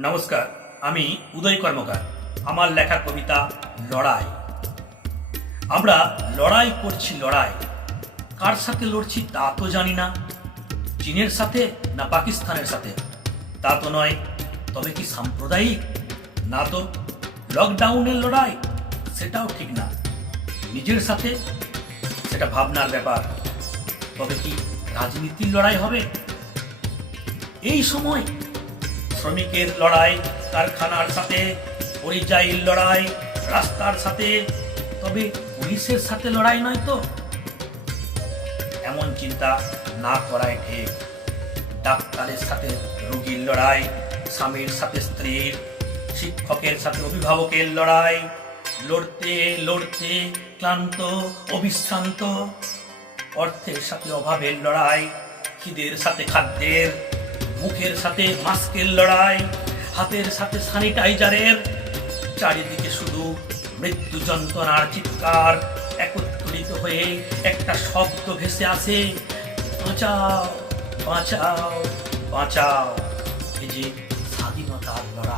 নমস্কার, আমি উদয় কর্মকার। আমার লেখা কবিতা লড়াই। আমরা লড়াই করছি লড়াই, কার সাথে লড়ছি তা তো জানি না। চীনের সাথে না পাকিস্তানের সাথে তা তো নয়। তবে কি সাম্প্রদায়িক? না তো। লকডাউনের লড়াই? সেটাও ঠিক না। নিজের সাথে? সেটা ভাবনার ব্যাপার। তবে কি রাজনীতির লড়াই হবে? এই সময় শ্রমিকের লড়াই কারখানার সাথে, পরিযায়ীর লড়াই রাস্তার সাথে। তবে পুলিশের সাথে লড়াই নয় তো? এমন চিন্তা না করাই ঠিক। ডাক্তারের সাথে রোগীর লড়াই, স্বামীর সাথে স্ত্রীর, শিক্ষকের সাথে অভিভাবকের লড়াই। লড়তে লড়তে ক্লান্ত, অবিশ্রান্ত। অর্থের সাথে অভাবের লড়াই, খিদের সাথে খাদ্যের, মুখের সাথে মাস্কের লড়াই, হাতের সাথে স্যানিটাইজারের। চারিদিকে শুধু মৃত্যু যন্ত্রণার চিৎকার একত্রিত হয়ে একটা শব্দ ভেসে আসে, বাঁচাও বাঁচাও বাঁচাও। এই যে স্বাধীনতার লড়াই।